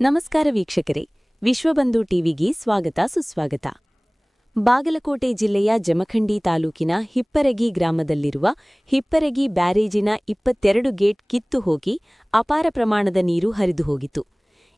ನಮಸ್ಕಾರ ವೀಕ್ಷಕರೇ, ವಿಶ್ವಬಂಧು ಟಿವಿಗೆ ಸ್ವಾಗತ ಸುಸ್ವಾಗತ. ಬಾಗಲಕೋಟೆ ಜಿಲ್ಲೆಯ ಜಮಖಂಡಿ ತಾಲೂಕಿನ ಹಿಪ್ಪರಗಿ ಗ್ರಾಮದಲ್ಲಿರುವ ಹಿಪ್ಪರಗಿ ಬ್ಯಾರೇಜಿನ 22 ಗೇಟ್ ಕಿತ್ತು ಹೋಗಿ ಅಪಾರ ಪ್ರಮಾಣದ ನೀರು ಹರಿದು ಹೋಗಿತು.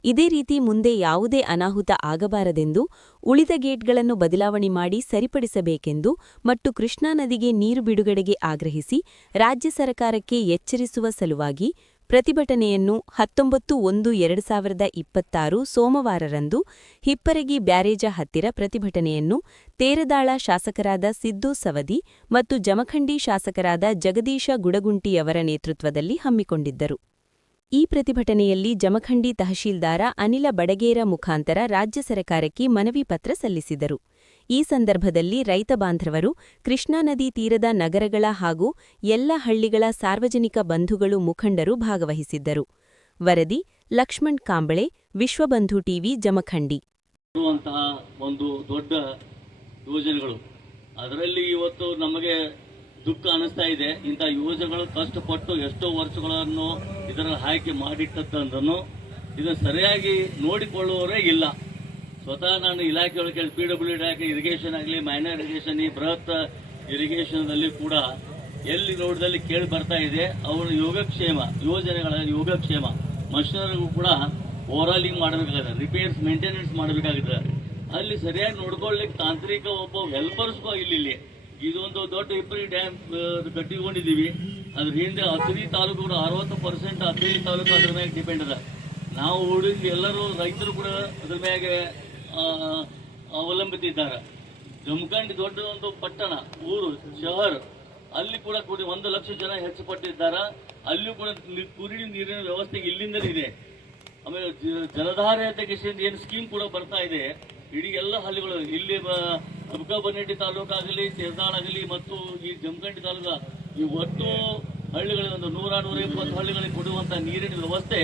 ಇದೇ ರೀತಿ ಮುಂದೆ ಯಾವುದೇ ಅನಾಹುತ ಆಗಬಾರದೆಂದು ಉಳಿದ ಗೇಟ್ಗಳನ್ನು ಬದಲಾವಣೆ ಮಾಡಿ ಸರಿಪಡಿಸಬೇಕೆಂದು ಮತ್ತು ಕೃಷ್ಣಾ ನದಿಗೆ ನೀರು ಬಿಡುಗಡೆಗೆ ಆಗ್ರಹಿಸಿ ರಾಜ್ಯ ಸರ್ಕಾರಕ್ಕೆ ಎಚ್ಚರಿಸುವ ಸಲುವಾಗಿ ಪ್ರತಿಭಟನೆಯನ್ನು 19/1/2026 ಸೋಮವಾರರಂದು ಹಿಪ್ಪರಗಿ ಬ್ಯಾರೇಜ ಹತ್ತಿರ ಪ್ರತಿಭಟನೆಯನ್ನು ತೇರದಾಳ ಶಾಸಕರಾದ ಸಿದ್ದು ಸವದಿ ಮತ್ತು ಜಮಖಂಡಿ ಶಾಸಕರಾದ ಜಗದೀಶ ಗುಡಗುಂಟಿಯವರ ನೇತೃತ್ವದಲ್ಲಿ ಹಮ್ಮಿಕೊಂಡಿದ್ದರು. ಈ ಪ್ರತಿಭಟನೆಯಲ್ಲಿ ಜಮಖಂಡಿ ತಹಶೀಲ್ದಾರ ಅನಿಲ ಬಡಗೇರ ಮುಖಾಂತರ ರಾಜ್ಯ ಸರ್ಕಾರಕ್ಕೆ ಮನವಿ ಪತ್ರ ಸಲ್ಲಿಸಿದರು. ಈ ಸಂದರ್ಭದಲ್ಲಿ ರೈತ ಬಾಂಧವರು, ಕೃಷ್ಣಾ ನದಿ ತೀರದ ನಗರಗಳ ಹಾಗೂ ಎಲ್ಲ ಹಳ್ಳಿಗಳ ಸಾರ್ವಜನಿಕ ಬಂಧುಗಳು ಮುಖಂಡರು ಭಾಗವಹಿಸಿದ್ದರು. ವರದಿ ಲಕ್ಷ್ಮಣ್ ಕಾಂಬಳೆ, ವಿಶ್ವಬಂಧು ಟಿವಿ, ಜಮಖಂಡಿ. ಒಂದು ದೊಡ್ಡ ಯೋಜನೆಗಳು ಅದರಲ್ಲಿ ಇವತ್ತು ನಮಗೆ ದುಃಖ ಅನಿಸ್ತಾ ಇದೆ. ಇಂಥ ಯೋಜನೆಗಳು ಕಷ್ಟಪಟ್ಟು ಎಷ್ಟೋ ವರ್ಷಗಳನ್ನು ಇದರಲ್ಲಿ ಆಯ್ಕೆ ಮಾಡಿಟ್ಟದ್ದನ್ನು ಇದನ್ನು ಸರಿಯಾಗಿ ನೋಡಿಕೊಳ್ಳುವವರೇ ಇಲ್ಲ. ಸ್ವತಃ ನಾನು ಇಲಾಖೆ ಒಳಗೆ PWD ಇಲಾಖೆ ಇರಿಗೇಷನ್ ಆಗಲಿ, ಮೈನರ್ ಇರಿಗೇಷನ್, ಈ ಬೃಹತ್ ಇರಿಗೇಷನ್ದಲ್ಲಿ ಕೂಡ ಎಲ್ಲಿ ನೋಡಿದಲ್ಲಿ ಕೇಳಿ ಬರ್ತಾ ಇದೆ. ಅವರ ಯೋಗಕ್ಷೇಮ ಯೋಜನೆಗಳ ಯೋಗಕ್ಷೇಮ ಮನುಷ್ಯರಿಗೂ ಕೂಡ ಓವರಾಲಿಂಗ್ ಮಾಡಬೇಕಾಗಿದೆ, ರಿಪೇರ್ಸ್ ಮೇಂಟೆನೆನ್ಸ್ ಮಾಡಬೇಕಾಗಿದೆ. ಅಲ್ಲಿ ಸರಿಯಾಗಿ ನೋಡ್ಕೊಳ್ಳಿಕ್ಕೆ ತಾಂತ್ರಿಕ ಒಬ್ಬ ಹೆಲ್ಪರ್ಸ್ಗೂ ಇಲ್ಲಿ ಇದೊಂದು ದೊಡ್ಡ ಹಿಪ್ಪರಗಿ ಡ್ಯಾಮ್ ಕಟ್ಟಿಕೊಂಡಿದ್ದೀವಿ. ಅದ್ರ ಹಿಂದೆ ಹತ್ತಿರಿ ತಾಲೂಕುಗಳು 60% ಹತ್ತಿರಿ ತಾಲೂಕು ಅದ್ರ ಮೇಲೆ ಡಿಪೆಂಡ್ ಅದ. ನಾವು ಹುಡುಗಿ ಎಲ್ಲರೂ ರೈತರು ಕೂಡ ಅದ್ರ ಮ್ಯಾಗೆ ಅವಲಂಬಿತಿದ್ದಾರೆ. ಜಮಖಂಡಿ ದೊಡ್ಡ ಒಂದು ಪಟ್ಟಣ, ಊರು, ಶಹರ್, ಅಲ್ಲಿ ಕೂಡ 1 ಲಕ್ಷ ಜನ ಹೆಚ್ಚು ಪಟ್ಟಿದ್ದಾರೆ. ಅಲ್ಲಿಯೂ ಕೂಡ ಕುರಿ ನೀರಿನ ವ್ಯವಸ್ಥೆ ಇಲ್ಲಿಂದಲೇ ಇದೆ. ಆಮೇಲೆ ಜಲಧಾರೆ ಅಂತ ಏನು ಸ್ಕೀಮ್ ಕೂಡ ಬರ್ತಾ ಇದೆ. ಇಡೀ ಎಲ್ಲ ಹಳ್ಳಿಗಳು ಇಲ್ಲಿ ಬನ್ನಟ್ಟಿ ತಾಲೂಕಾಗಲಿ, ತೇರದಾಳ ಆಗಲಿ ಮತ್ತು ಈ ಜಮಖಂಡಿ ತಾಲೂಕು, ಈ ಒಟ್ಟು ಹಳ್ಳಿಗಳಿಗೆ ಒಂದು 100-120 ಹಳ್ಳಿಗಳಿಗೆ ಕೊಡುವಂತ ನೀರಿನ ವ್ಯವಸ್ಥೆ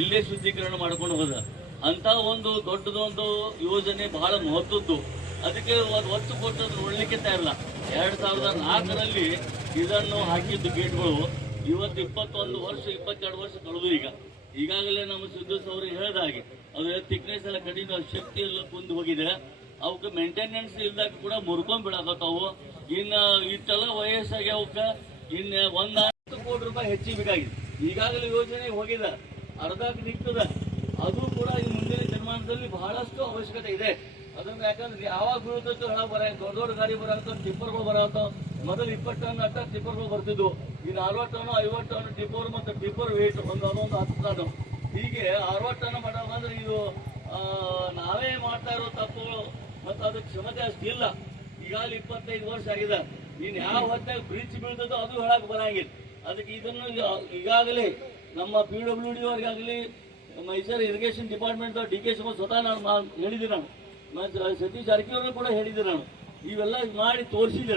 ಇಲ್ಲೇ ಶುದ್ಧೀಕರಣ ಮಾಡ್ಕೊಂಡು ಹೋದ. ಅಂತ ಒಂದು ದೊಡ್ಡದೊಂದು ಯೋಜನೆ, ಬಹಳ ಮಹತ್ವದ್ದು. ಅದಕ್ಕೆ ಒತ್ತು ಕೊಟ್ಟು ನೋಡ್ಲಿಕ್ಕೆ ತಯಾರಿಲ್ಲ. 2004ರಲ್ಲಿ ಇದನ್ನು ಹಾಕಿದ್ದು ಗೇಟ್ಗಳು ಇವತ್ತು 21 ವರ್ಷ 22 ವರ್ಷ ಕಳೆದು ಈಗಾಗಲೇ ನಮ್ಮ ಸಿದ್ದು ಅವ್ರಿಗೆ ಹೇಳಿದ ಹಾಗೆ ಅದು ಥಿಕ್ನೆಸ್ ಎಲ್ಲ ಕಡಿಮೆ, ಶಕ್ತಿ ಎಲ್ಲ ಕುಂದು ಹೋಗಿದೆ. ಅವಕ್ಕೆ ಮೇಂಟೆನೆನ್ಸ್ ಇಲ್ದಾಗ ಕೂಡ ಮುರ್ಕೊಂಡ್ ಬಿಡಾಕತ್ತಾವು. ಇನ್ನು ಇಷ್ಟೆಲ್ಲ ವಯಸ್ಸಾಗಿ ಅವಕ್ಕೆ ಇನ್ನು 1 ಕೋಟಿ ರೂಪಾಯಿ ಹೆಚ್ಚಿಬೇಕಾಗಿದೆ. ಈಗಾಗಲೇ ಯೋಜನೆ ಹೋಗಿದೆ, ಅರ್ಧಕ್ಕೆ ನಿಂತದ. ಅದು ಕೂಡ ಈ ಮುಂದಿನ ದಿನಮಾನದಲ್ಲಿ ಬಹಳಷ್ಟು ಅವಶ್ಯಕತೆ ಇದೆ. ಅದನ್ನ ಯಾಕಂದ್ರೆ ಯಾವಾಗ ಬೀಳ್ತೋ ಹಣ ದೊಡ್ಡ ದೊಡ್ಡ ಗಾಡಿ ಬರತ್ತೋ, ಟಿಪ್ಪರ್ಗಳು ಬರತ್ತೋ. ಮೊದಲು 20 ಟನ್ ಅಟ್ಟ ಟಿಪ್ಪರ್ಗಳು ಬರ್ತಿದ್ವು. ಈ 40 ಟನ್ 50 ಟನ್ ಟಿಪ್ಪರ್ ಮತ್ತು ಟಿಪ್ಪರ್ ವೇಟ್ ಅದೊಂದು 10 ಟನ್. ಹೀಗೆ 60 ಟನ್ ಮಾಡೋದಂದ್ರೆ ಇದು ನಾವೇ ಮಾಡ್ತಾ ಇರೋ ತಪ್ಪುಗಳು ಮತ್ತು ಅದಕ್ಕೆ ಕ್ಷಮತೆ ಅಷ್ಟಿಲ್ಲ. ಈಗಾಗಲೇ 25 ವರ್ಷ ಆಗಿದೆ. ಇನ್ನು ಯಾವ ಹೊತ್ತಾಗ ಬ್ರಿಡ್ಜ್ ಬೀಳ್ತದೋ ಅದು ಹೇಳಕ್ ಬರಂಗಿಲ್ಲ. ಅದಕ್ಕೆ ಇದನ್ನು ಈಗಾಗಲೇ ನಮ್ಮ PWD ಅವರಿಗಾಗಲಿ, ಮೈಸೂರು ಇರಿಗೇಷನ್ ಡಿಪಾರ್ಟ್ಮೆಂಟ್ DK ಸ್ವತಃ ನಾನು ಹೇಳಿದ್ದೀನಿ. ನಾನು ಸತೀಶ್ ಜಾರಕಿಹೊಳಿ ಕೂಡ ಹೇಳಿದ್ದೆ. ನಾನು ಇವೆಲ್ಲ ಮಾಡಿ ತೋರಿಸಿದ್ದೆ.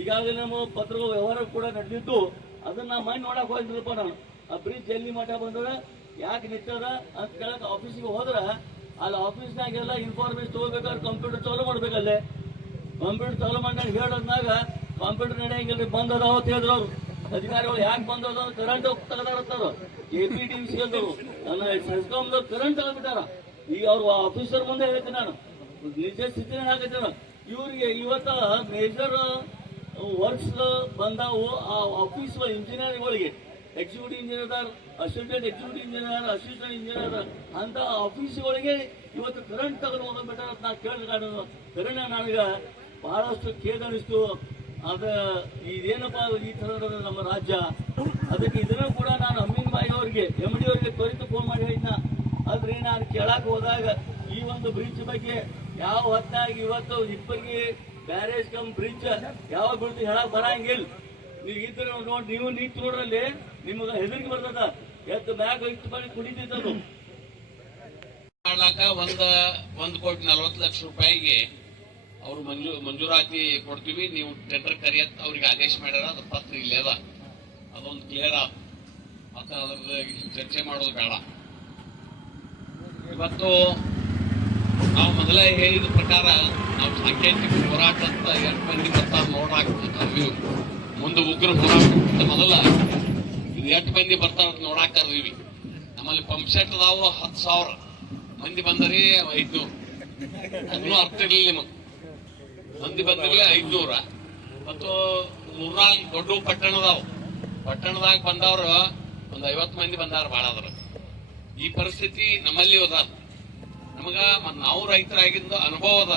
ಈಗಾಗಲೇ ನಮ್ಮ ಪತ್ರ ವ್ಯವಹಾರ ಕೂಡ ನಡೆದಿದ್ದು. ಅದನ್ನ ಮೈಂಡ್ ನೋಡಕ್ ಹೋಗಿದ್ರಪ್ಪ ನಾನು. ಆ ಬ್ರಿಡ್ಜ್ ಎಲ್ಲಿ ಮಠ ಬಂದದ, ಯಾಕೆ ನಿಂತದ ಅಂತ ಕೇಳಕ್ ಆಫೀಸಿಗೆ ಹೋದ್ರೆ ಅಲ್ಲಿ ಆಫೀಸ್ನಾಗೆಲ್ಲ ಇನ್ಫಾರ್ಮೇಶನ್ ತಗೋಬೇಕಾದ್ರೆ ಕಂಪ್ಯೂಟರ್ ಚಾಲು ಮಾಡ್ಬೇಕಲ್ಲೇ. ಕಂಪ್ಯೂಟರ್ ಚಾಲು ಮಾಡಿ ನಾನು ಹೇಳೋದ್ನಾಗ ಕಂಪ್ಯೂಟರ್ ನಡೆಯಂಗಿಲ್ಲ, ಬಂದ್ ಅದಾವ ಅಂತ ಹೇಳಿದ್ರು ಅವರು ಅಧಿಕಾರಿಗಳು. ಯಾಕೆ ಬಂದದ ಕರೆಂಟ್ ತೆಗೆದಾಡತ್ತಾರ. KPDC ಅಂದರು, ನನ್ನ ಸೆಸ್ಕಾಮ್ದವ್ರು ಕರೆಂಟ್ ತೆಗೆದ್ಬಿಟ್ಟಾರ. ಈಗ ಅವ್ರು ಆಫೀಸರ್ ಮುಂದೆ ಹೇಳ್ತೀನಿ ನಾನು, ನಿಜ ಸ್ಥಿತಿನ ಹಾಕಿದ್ದೇನೆ. ಇವ್ರಿಗೆ ಇವತ್ತ ಮೇಜರ್ ವರ್ಕ್ಸ್ ಬಂದಾವು ಆ ಆಫೀಸ್ ಇಂಜಿನಿಯರ್ಗಳಿಗೆ. Executive engineer, assistant executive engineer, assistant engineer ಅಂತ ಆಫೀಸ್ಗಳಿಗೆ ಇವತ್ತು ಕರೆಂಟ್ ತೆಗೆದು ಹೋಗ್ಬಿಟ್ಟಾರ. ನಾ ಕೇಳಿದ ಕರೆಂಟ್ ನನಗೆ ಬಹಳಷ್ಟು ಖೇದ ಅನಿಸ್ತು. ಅದ ಇದೇನಪ್ಪ ಈ ಥರದ ನಮ್ಮ ರಾಜ್ಯ. ಅದಕ್ಕೆ ಇದನ್ನು ಕೂಡ ನಾನು ಅಮ್ಮಿನಬಾಯಿ ಅವರಿಗೆ, MD ಅವರಿಗೆ ತ್ವರಿತ ಫೋನ್ ಮಾಡಿ ಹೇಳಿದ್ನ. ಆದ್ರೆ ನಾನು ಕೇಳಕ್ ಹೋದಾಗ ಈ ಒಂದು ಬ್ರಿಡ್ಜ್ ಬಗ್ಗೆ ಯಾವ ಹೊತ್ತಾಗಿ ಇವತ್ತು ಹಿಪ್ಪರಗಿ ಬ್ಯಾರೇಜ್ ಕಮ್ ಬ್ರಿಡ್ಜ್ ಯಾವಾಗ ಬೀಳ್ತು ಹೇಳಕ್ ಬರಂಗಿಲ್ಲ. ನೀವು ಇದ್ರೆ ನೋಡಿ, ನೀವು ನಿಂತು ನೋಡ್ರಲ್ಲಿ ನಿಮ್ಗೆ ಹೆದರಿಕೆ ಬರ್ತದ. ಎದ್ದು ಮ್ಯಾಗ ಇಟ್ಟು ಮಾಡಿ ಕುಡಿತಿದ್ದದು. ಮಾಡ್ಲಾಕ 1,40,00,000 ರೂಪಾಯಿಗೆ ಅವ್ರು ಮಂಜೂರಾತಿ ಕೊಡ್ತೀವಿ, ನೀವು ಟೆಂಡರ್ ಕರಿಯತ್ ಅವ್ರಿಗೆ ಆದೇಶ ಮಾಡ್ಯಾರ. ಅದ್ರ ಪತ್ರ ಇಲ್ಲೇ ಅದ, ಅದೊಂದು ಕ್ಲಿಯರ್ ಆದ. ಅದ್ರ ಚರ್ಚೆ ಮಾಡೋದು ಬೇಡ. ಇವತ್ತು ನಾವು ಮೊದಲೇ ಹೇಳಿದ ಪ್ರಕಾರ ನಾವು ಸಾಂಕೇತಿಕ ಹೋರಾಟ ಅಂತ 8 ಮಂದಿ ಬರ್ತಾರೆ ನೋಡಾಕ್ತೀವಿ. ಮುಂದೆ ಉಗ್ರ ಹೋರಾಟ ಮೊದಲ 8 ಮಂದಿ ಬರ್ತಾರ ನೋಡಾಕ್ ಕರ್ದೀವಿ. ನಮ್ಮಲ್ಲಿ ಪಂಪ್ ಸೆಟ್ ಅದಾವು 10,000. ಮಂದಿ ಬಂದರೆ 500, ಅದನ್ನು ಅರ್ಥ ಇರಲಿಲ್ಲ ನಿಮಗೆ. ಮಂದಿ ಬಂದಿರಲಿಲ್ಲ 500. ಮತ್ತು 3-4 ದೊಡ್ಡ ಪಟ್ಟಣದಾಗ ಬಂದವರು ಒಂದು 50 ಮಂದಿ ಬಂದಾರ ಭಾಳ ಅದ್ರ. ಈ ಪರಿಸ್ಥಿತಿ ನಮ್ಮಲ್ಲಿ ಅದ. ನಮಗ ನಾವು ರೈತರಾಗಿಂದ ಅನುಭವ ಅದ.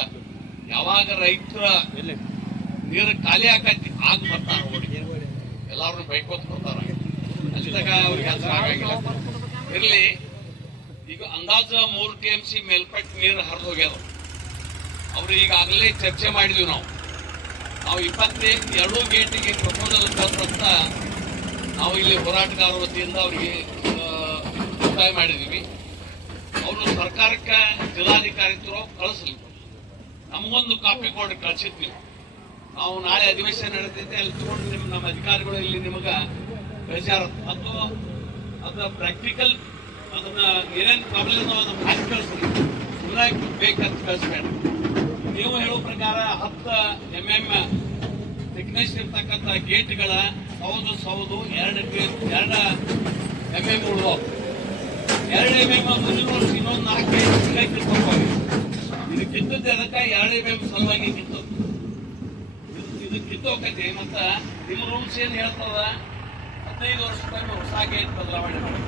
ಯಾವಾಗ ರೈತರ ನೀರು ಖಾಲಿ ಆಕತಿ ಆಗ ಬರ್ತಾರ ನೋಡಿ, ಎಲ್ಲಾರನ್ನು ಬೈಕೋತ್ ಬರ್ತಾರ. ಅಲ್ಲಿದಾಗ ಅವ್ರಿಗೆ ಹೆಸರು ಆಗಿಲ್ಲ. ಇರ್ಲಿ, ಈಗ ಅಂದಾಜು 3 TMC ಮೇಲ್ಪಟ್ಟು ನೀರು ಹರಿದು ಹೋಗ್ಯದ. ಅವ್ರು ಈಗಾಗಲೇ ಚರ್ಚೆ ಮಾಡಿದ್ವಿ. ನಾವು 22 ಗೇಟಿಗೆ ಪ್ರಪೋಸಲ್ ತಂದಂತ ನಾವು ಇಲ್ಲಿ ಹೋರಾಟಗಾರರ ವತಿಯಿಂದ ಅವರಿಗೆ ಒತ್ತಾಯ ಮಾಡಿದೀವಿ. ಅವರು ಸರ್ಕಾರಕ್ಕೆ ಜಿಲ್ಲಾಧಿಕಾರಿಗಳು ಕಳಿಸ್ಲಿ, ನಮಗೊಂದು ಕಾಪಿ ಕೊಡಿ ಕಳಿಸಿದ್ವಿ. ನಾವು ನಾಳೆ ಅಧಿವೇಶನ ನಡೆದೈತೆ, ಅಲ್ಲಿ ತಗೊಂಡು ನಮ್ಮ ಅಧಿಕಾರಿಗಳು ಇಲ್ಲಿ ನಿಮಗೆ ಕಳಿಸ್ಯಾರ. ಮತ್ತು ಅದನ್ನ ಪ್ರಾಕ್ಟಿಕಲ್ ಅದನ್ನ ಏನೇನು ಪ್ರಾಬ್ಲಮ್ ಅದನ್ನ ಮಾಡಿ ಕಳಿಸ್ರಿ, ಸುಮ್ಮನೆ ಬೇಕಂತ ಕಳಿಸ್ಬೇಡ. ನೀವು ಹೇಳೋ ಪ್ರಕಾರ 10 mm ಥಿಕ್ನೆಸ್ ಇರ್ತಕ್ಕಂಥ ಗೇಟ್ಗಳ ಸೌದು 2 mm ಉಳಿದವು. 2 mm ಮುಂದಿನ ವರ್ಷ ಇನ್ನೊಂದು 4 ಕಿತ್ತೋಗಿ ಇದು ಕಿತ್ತದ್ದು ಅದಕ್ಕೆ 2 mm ಸಲುವಾಗಿ ಕಿತ್ತದ್ದು. ಇದು ಕಿತ್ತೋಕತಿ. ಮತ್ತ ನಿಮ್ಮ ರೂಲ್ಸ್ ಏನ್ ಹೇಳ್ತದ, 15 ವರ್ಷಕ್ಕೊಮ್ಮೆ ಹೊಸ ಗೇಟ್ ಬದಲಾವಣೆ ಮಾಡಿ.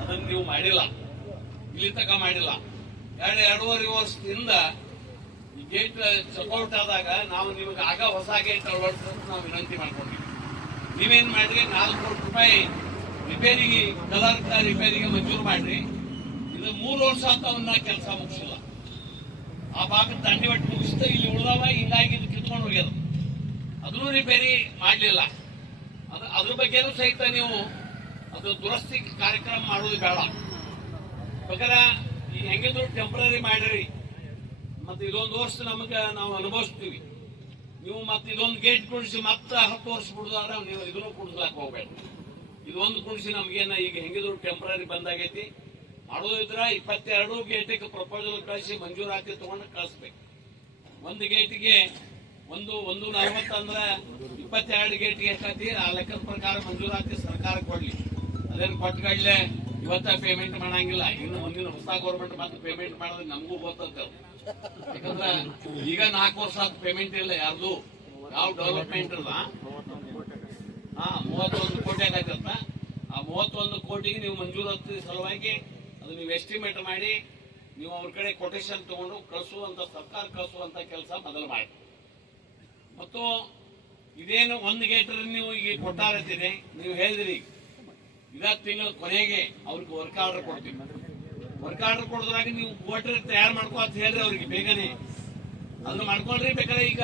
ಅದನ್ನು ನೀವು ಮಾಡಿಲ್ಲ, ಇಲ್ಲಿ ತನಕ ಮಾಡಿಲ್ಲ. 2-2.5 ವರ್ಷದಿಂದ ಈ ಗೇಟ್ ಚೆಕ್ಔಟ್ ಆದಾಗ ನಾವು ನಿಮಗೆ ಆಗ ಹೊಸ ಗೇಟ್ ಅಳವಡಿಸೋದು ನಾವು ವಿನಂತಿ ಮಾಡ್ಕೊಂಡಿದ್ವಿ. ನೀವೇನ್ ಮಾಡ್ರಿ, 4 ಕೋಟಿ ರೂಪಾಯಿ ರಿಪೇರಿಗೆ, ಕಲರ್ ರಿಪೇರಿಗೆ ಮಂಜೂರು ಮಾಡ್ರಿ. ಇದು 3 ವರ್ಷ ಅಂತ ಅವನ್ನ ಕೆಲಸ ಮುಗಿಸಿಲ್ಲ. ಆ ಭಾಗದ ದಂಡಿ ಒಟ್ಟು ಮುಗಿಸ್ತಾ ಇಲ್ಲಿ ಉಳಿದವ, ಹಿಂಗಾಗಿ ಇದು ಕಿತ್ಕೊಂಡು ಹೋಗ್ಯದ. ಅದನ್ನು ರಿಪೇರಿ ಮಾಡಲಿಲ್ಲ. ಅದ್ರ ಬಗ್ಗೆನೂ ಸಹಿತ ನೀವು ಅದು ದುರಸ್ತಿ ಕಾರ್ಯಕ್ರಮ ಮಾಡೋದು ಬೇಡ. ಬೇಕಾದ್ರೆ ಈ ಹೆಂಗಿದ್ರು ಟೆಂಪ್ರರಿ ಮಾಡಿರಿ, ಮತ್ತೆ ಇದೊಂದು ವರ್ಷ ನಮಗೆ ನಾವು ಅನುಭವಿಸ್ತೀವಿ. ನೀವು ಮತ್ತೆ ಇದೊಂದು ಗೇಟ್ ಕುಡಿಸಿ ಮತ್ತೆ 10 ವರ್ಷ ಕುಡಿದಾದ್ರೆ ನೀವು ಇದನ್ನು ಕುಡಿಸ್ಲಾಕ ಹೋಗ್ಬೇಡ. ಇದೊಂದು ಕುಡಿಸಿ ನಮಗೇನ ಈಗ ಹೆಂಗಿದ್ರು ಟೆಂಪ್ರರಿ ಬಂದಾಗೈತಿ. ಮಾಡೋದಿದ್ರ 22 ಗೇಟಿಗೆ ಪ್ರಪೋಸಲ್ ಕಳಿಸಿ ಮಂಜೂರಾತಿ ತಗೊಂಡು ಕಳಿಸ್ಬೇಕು. ಒಂದು ಗೇಟಿಗೆ 140 ಅಂದ್ರೆ 22 ಗೇಟ್ಗೆ ಎಷ್ಟಾತಿ, ಆ ಲೆಕ್ಕದ ಪ್ರಕಾರ ಮಂಜೂರಾತಿ ಸರ್ಕಾರ ಕೊಡ್ಲಿ. ಅದೇನು ಕೊಟ್ಟಗಡ್ಲೆ ಇವತ್ತ ಪೇಮೆಂಟ್ ಮಾಡಂಗಿಲ್ಲ. ಇನ್ನು ಮುಂದಿನ ಹೊಸ ಗೌರ್ಮೆಂಟ್ ಮತ್ತೆ ಪೇಮೆಂಟ್ ಮಾಡೋದು ನಮಗೂ ಗೊತ್ತಂತ. ಯಾಕಂದ್ರೆ ಈಗ 4 ವರ್ಷ ಆದ ಪೇಮೆಂಟ್ ಇಲ್ಲ ಯಾರ್ದು, ಯಾವ ಡೆವಲಪ್ಮೆಂಟ್ ಇಲ್ಲ. 31 ಕೋಟಿ ಆಗತ್ತಂತ. ಆ 31 ಕೋಟಿಗೆ ನೀವು ಮಂಜೂರಾತಿ ಸಲುವಾಗಿ ಅದು ನೀವು ಎಸ್ಟಿಮೇಟ್ ಮಾಡಿ ನೀವು ಅವ್ರ ಕಡೆ ಕೊಟೇಶನ್ ತಗೊಂಡು ಕಳಿಸುವಂತ, ಸರ್ಕಾರ ಕಳಿಸುವಂತ ಕೆಲಸ ಮೊದಲು ಮಾಡಿ. ಮತ್ತು ಇದೇನು 1 ಗೇಟ್ ನೀವು ಈಗ ಕೊಟ್ಟಾರತ್ತೀರಿ, ನೀವು ಹೇಳಿದ್ರಿ ಇದ ತಿಂಗಳ ಕೊನೆಗೆ ಅವ್ರಿಗೆ ವರ್ಕ್ ಆರ್ಡರ್ ಕೊಡ್ತೀವಿ. ವರ್ಕ್ ಆರ್ಡರ್ ಕೊಡೋದ್ರಾಗ ನೀವು ವೋಟರ್ ತಯಾರು ಮಾಡ್ಕೋ ಅಂತ ಹೇಳ್ರಿ ಅವ್ರಿಗೆ ಬೇಗನೆ. ಅದನ್ನ ಮಾಡ್ಕೊಳ್ರಿ. ಬೇಕಾದ್ರೆ ಈಗ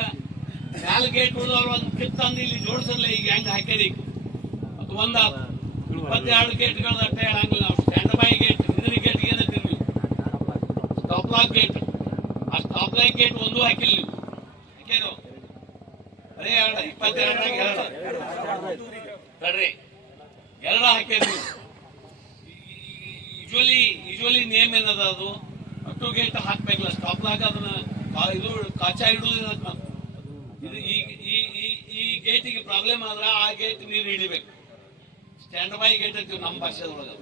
4 ಗೇಟ್ ಉಳಿದವ್ರು ಒಂದು ಕಿತ್ತಂದು ಇಲ್ಲಿ ಜೋಡಿಸಲ್ಲ. ಈಗ ಹೆಂಗ್ ಹಾಕ್ಯಾರಿ ಮತ್ತು 22 ಗೇಟ್ಗಳನ್ನ ಅಷ್ಟೇ ಹೇಳಂಗಿಲ್ಲ ನಾವು. ಸ್ಟ್ಯಾಂಡ್ ಬೈ ಗೇಟ್, ಹಿಂದಿನ ಗೇಟ್ ಏನಂತೀರಿ ನೀವು, ಸ್ಟಾಪ್ ಲಾಕ್ ಗೇಟ್. ಆ ಸ್ಟಾಪ್ ಲಾಕ್ ಗೇಟ್ ಒಂದು ಹಾಕಿಲ್ಲ ನೀವು. ಹಾಕ್ಯಾರೋ ಅದೇ 22 ಬೇಡ್ರಿ, 2 ಹಾಕ್ಯಾರಿ ನೀವು. ಯೂಶುವಲಿ ನೇಮ್ ಏನದ, ಅದು 2 ಗೇಟ್ ಹಾಕ್ಬೇಕಲ್ಲ. ಸ್ಟಾಪ್ ಲಾಕ್ ಅದನ್ನ ಇದು ಕಾಚಾ ಇಡುದು. ಈ ಗೇಟಿಗೆ ಪ್ರಾಬ್ಲಮ್ ಆದ್ರೆ ಆ ಗೇಟ್ ನೀರು ಹಿಡಿಬೇಕು. ಸ್ಟ್ಯಾಂಡ್ ಬೈ ಗೇಟ್ ಅಂತೀವಿ ನಮ್ಮ ಭಾಷೆದೊಳಗೆ.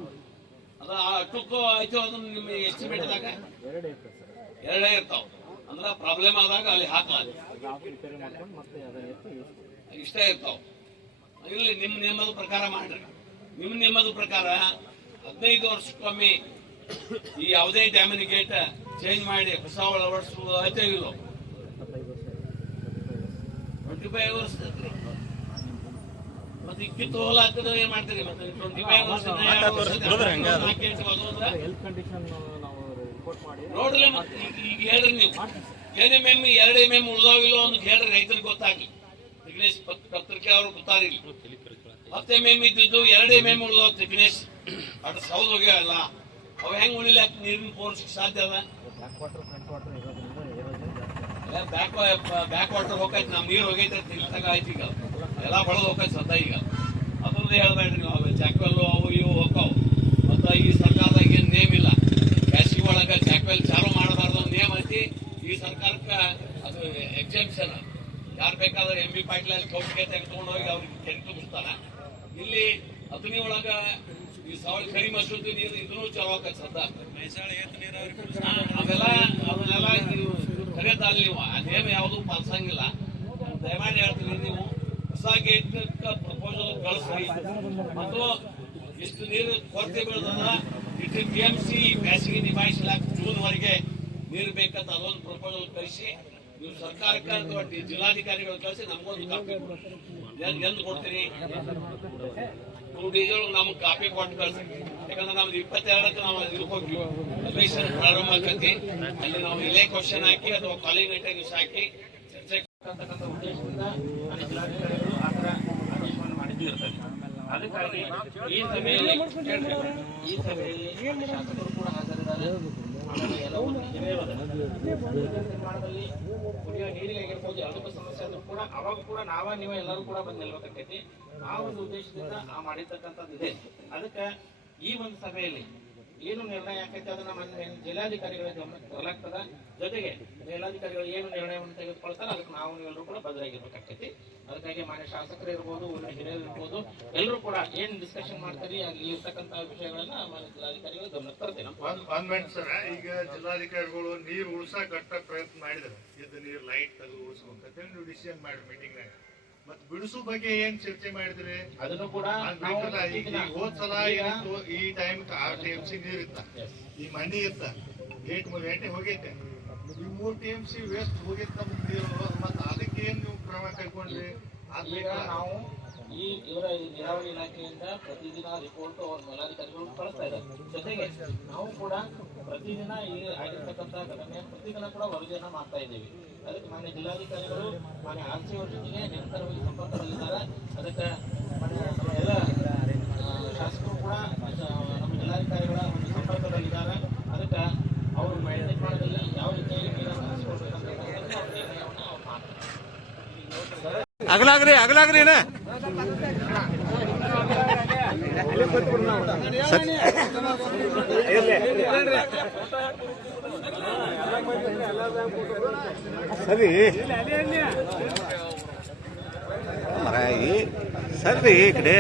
ಅದ ಅಷ್ಟಕ್ಕೂ ಆಯ್ತು. ಅದನ್ನ ನಿಮ್ಗೆ ಎಸ್ಟಿಮೇಟ್ದಾಗ 2 ಇರ್ತಾವ. ಅಂದ್ರ ಪ್ರಾಬ್ಲಮ್ ಆದಾಗ ಅಲ್ಲಿ ಹಾಕಲ್ಲ, ಇಷ್ಟ ಇರ್ತಾವ. ಇಲ್ಲಿ ನಿಮ್ಮ ನಿಯಮದ ಪ್ರಕಾರ ಮಾಡ್ರಿ. ನಿಮ್ಮ ನಿಯಮದ ಪ್ರಕಾರ 15 ವರ್ಷಕ್ಕೊಮ್ಮೆ ಈ ಯಾವುದೇ ಡ್ಯಾಮಿನ ಗೇಟ್ ಚೇಂಜ್ ಮಾಡಿ ಹೊಸ ಅಳವಡಿಸುವುದು ಆಯ್ತೇ ಇಲ್ಲ. 25 ವರ್ಷ ಮತ್ತೆ ಕಿತ್ತು ಹೋಗ್ಲಾಗ್ತದೆ. ಏನ್ ಮಾಡ್ತೀರಿ ಮತ್ತೆ 25 ವರ್ಷ ನೋಡ್ರಿ. ಮತ್ತೆ ಈಗ ಹೇಳ್ರಿ ನೀವು, 2 mm ಉಳಿದಾವಿಲ್ಲೋ ಅಂತ ಹೇಳ್ರಿ, ರೈತರಿಗೆ ಗೊತ್ತಾಗ್ಲಿ. ವಿಘ್ನೇಶ್ ಪತ್ರಿಕೆ ಅವರು ಗೊತ್ತಾರಿಲ್ಲ. 10 mm ಇದ್ದಿದ್ದು 2 mm ಉಳಿದವ್ ಥಿಕ್ನೆಸ್ ಅಟ್ ಸೌದ್ ಹೋಗ್ಯಾವಲ್ಲ, ಅವ್ ಹೆಂಗ್ ಉಳಿಲಾಕ ನೀರಿನ ಫೋರ್ಸ್ ಸಾಧ್ಯ ಅದ? ಬ್ಯಾಕ್ ವಾಟರ್ ಹೋಗೈತಿ, ನಮ್ ನೀರು ಹೋಗೈತೆ ತಗ ಆಯ್ತು. ಈಗ ಎಲ್ಲಾ ಬಳದ್ ಹೋಗೈತಿ ಸದ್ದ. ಈಗ ಅದ್ರದ್ದು ಹೇಳ್ಬೇಡ್ರಿ ನೀವು. ಜಾಕ್ವೆಲ್ ಅವು ಇವು ಹೋಗ್ತಾವ. ಮತ್ತ ಈ ಸರ್ಕಾರದಾಗ ಏನ್ ನೇಮ್ ಇಲ್ಲ. ಬ್ಯಾಸಿಗೆ ಒಳಗ ಜಾಕ್ವೆಲ್ ಚಾಲು ಮಾಡಬಾರ್ದು ನೇಮ್ ಐತಿ ಈ ಸರ್ಕಾರಕ್ಕ. ಅದು ಎಕ್ಸೆಂಪ್ಷನ್. ಯಾರು ಬೇಕಾದ್ರೆ MB ಪಾಟೀಲ್ ಅಲ್ಲಿ ಕೌಟಿಗೆ ತೆಗೆದುಕೊಂಡು ಹೋಗಿ ಅವ್ರಿಗೆ ತೆರಿಗೆ ತುಂಬಿಸ್ತಾರ. ಇಲ್ಲಿ ಅತನಿ ಒಳಗ ಈ ಕರಿ ಮಸೂದಿ ನೀರು ಇದನ್ನು ಚಲೋ ಆಕೈತಿ ಸದ್ದ. ಅಲ್ಲಿ ನೀವು ಅದೇನು ಯಾವುದೂ ಪಾಲಿಸಂಗಿಲ್ಲ. ದಯಮಾಡಿ ಹೇಳ್ತೀನಿ, ನೀವು ಹೊಸ ಗೇಟ್ ಪ್ರಪೋಸಲ್ ಕಳಿಸ್ರಿ ಮತ್ತು ಎಷ್ಟು ನೀರು ಕೊರತೆ ಬೀಳೋದಲ್ಲ ಇಟ್ಟು TMC ಬೇಸಿಗೆ ನಿಭಾಯಿಸಲಾಕ ಜೂನ್ವರೆಗೆ ನೀರು ಬೇಕಂತ ಅದೊಂದು ಪ್ರಪೋಸಲ್ ಕಳಿಸಿ ನೀವು ಸರ್ಕಾರಕ್ಕೆ ಅಥವಾ ಜಿಲ್ಲಾಧಿಕಾರಿಗಳು ಕಳಿಸಿ ನಮಗೊಂದು ಕಾಪಿ ಎಂದು ಕೊಡ್ತೀರಿ. ಡೀಸೆಲ್ ನಮ್ಗೆ ಕಾಪಿ ಕೊಟ್ಟು ಕಳಿಸಿ. ಯಾಕಂದ್ರೆ ನಮ್ದು 22ಕ್ಕೆ ನಾವು ಇದಕ್ಕೆ ಹೋಗ್ತೀವಿ, ಅಧಿವೇಶನ ಪ್ರಾರಂಭ ಆಕತಿ. ಅಲ್ಲಿ ನಾವು ಇಲ್ಲೇ ಕ್ವಶನ್ ಹಾಕಿ ಅಥವಾ ಕಾಲಿಂಗ್ ಇಂಟರ್ವ್ಯೂಸ್ ಹಾಕಿ ಚರ್ಚೆ ಅಂತಕ್ಕಂಥ ಉದ್ದೇಶದಿಂದ ಜಿಲ್ಲಾಧಿಕಾರಿಗಳು ಆ ಥರ ಆದೇಶವನ್ನು ಮಾಡಿದ್ದು ಇರ್ತದೆ. ಅದಕ್ಕಾಗಿ ಈ ಸಭೆಯಲ್ಲಿ ಶಾಸಕರು ಕೂಡ ಹಾಜರಿದ್ದಾರೆ. ನಿರ್ಮಾಣದಲ್ಲಿ ಕುಡಿಯುವ ನೀರಿಗೆ ಆಗಿರ್ಬೋದು, ಯಾವುದಕ್ಕೂ ಸಮಸ್ಯೆ ಆದ್ರೂ ಕೂಡ ಅವಾಗ ಕೂಡ ನೀವು ಎಲ್ಲರೂ ಕೂಡ ಬಂದು ನಿಲ್ಬೇಕಾಗ್ತೈತಿ. ಆ ಒಂದು ಉದ್ದೇಶದಿಂದ ಮಾಡಿರ್ತಕ್ಕಂಥದ್ದು ಇದೆ. ಅದಕ್ಕೆ ಈ ಒಂದು ಸಭೆಯಲ್ಲಿ ಏನು ನಿರ್ಣಯ ಆಕೈತೆ ಅದನ್ನ ಜಿಲ್ಲಾಧಿಕಾರಿಗಳ ಗಮನಕ್ಕೆ ತರಲಾಗ್ತದ. ಜೊತೆಗೆ ಜಿಲ್ಲಾಧಿಕಾರಿಗಳು ಏನು ನಿರ್ಣಯವನ್ನು ತೆಗೆದುಕೊಳ್ತಾರೆ ಅದಕ್ಕೆ ನಾವು ನೀವೆಲ್ಲರೂ ಕೂಡ ಬದ್ಧರಾಗಿರ್ಬೇಕಾಗ್ತೈತಿ. ಅದಕ್ಕಾಗಿ ಮಾನ್ಯ ಶಾಸಕರು ಇರ್ಬೋದು, ಹಿರಿಯರು ಇರ್ಬೋದು, ಎಲ್ಲರೂ ಕೂಡ ಏನ್ ಡಿಸ್ಕಷನ್ ಮಾಡ್ತೀರಿ ಅಲ್ಲಿ ಇರ್ತಕ್ಕಂಥ ವಿಷಯಗಳನ್ನ ಮಾನ್ಯ ಜಿಲ್ಲಾಧಿಕಾರಿಗಳು ಗಮನಕ್ಕೆ ತರ್ತೇನೆ. ಸರ್, ಈಗ ಜಿಲ್ಲಾಧಿಕಾರಿಗಳು ನೀರು ಉಳಿಸಕ್ ಕಟ್ಟ ಪ್ರಯತ್ನ ಮಾಡಿದ್ರು. ಇದು ನೀರು ಲೈಟ್ ತೆಗೆದು ಉಳಿಸ್ಬೇಕಂತೇಳಿ ನೀವು ಡಿಸಿಷನ್ ಮಾಡಿ ಮೀಟಿಂಗ್ ನಾಗ ಮತ್ ಬಿಡಿಸೋ ಬಗ್ಗೆ ಏನ್ ಚರ್ಚೆ ಮಾಡಿದ್ರಿ? ಅದನ್ನು ಕೂಡ ಹೋದ್ ಸಲ ಈ ಟೈಮ್ 6 TMC ನೀರ್ ಇತ್ತ, ಈ ಮನಿ ಇತ್ತ, 8 ಗಂಟೆ ಹೋಗೈತೆ. ಈ 3 TMC ವೇಸ್ಟ್ ಹೋಗೈತೆ ನಮ್ಗೆ ನೀರು. ಮತ್ ಅದಕ್ಕೆ ಏನ್ ನೀವು ಕ್ರಮ ಕೈಗೊಂಡ್ರಿ? ಈಗ ನಾವು ಇವರ ನೀರಾವರಿ ಇಲಾಖೆಯಿಂದ ಪ್ರತಿದಿನ ರಿಪೋರ್ಟ್ ಅವ್ರ ಮೇಲಾಧಿಕಾರಿಗಳು ಕಳಿಸ್ತಾ ಇದ್ದಾರೆ. ಜೊತೆಗೆ ನಾವು ಕೂಡ ಪ್ರತಿದಿನ ಈ ಆಗಿರ್ತಕ್ಕಂಥ ಘಟನೆಯನ್ನು ಪ್ರತಿದಿನ ಕೂಡ ವರದಿಯನ್ನ ಮಾಡ್ತಾ ಇದ್ದೀವಿ. ಅದಕ್ಕೆ ಮಾನ್ಯ ಜಿಲ್ಲಾಧಿಕಾರಿಗಳು ಮಾನ್ಯ RC ಅವ್ರ ಜೊತೆಗೆ ನಿರಂತರವಾಗಿ ಸಂಪರ್ಕದಲ್ಲಿದ್ದಾರೆ. ಅದಕ್ಕೆ ನಮ್ಮ ಎಲ್ಲ ಶಾಸಕರು ಕೂಡ ನಮ್ಮ ಜಿಲ್ಲಾಧಿಕಾರಿಗಳ ಒಂದು ಸಂಪರ್ಕದಲ್ಲಿದ್ದಾರೆ. ಅದಕ್ಕೆ ಅವರು ನಿರ್ಮಾಣದಲ್ಲಿ ಯಾವ ರೀತಿಯಾಗಿ ನೀರನ್ನು ಹರಿಸಿಕೊಳ್ಬೇಕಂತ ನಿರ್ಣಯವನ್ನು ಅವ್ರು ಮಾಡ್ತಾರೆ. ಅಗಲಾಗ್ರಿ ಸರಿ ಮರ ಸರ್ರಿ ಈ ಕಡೆ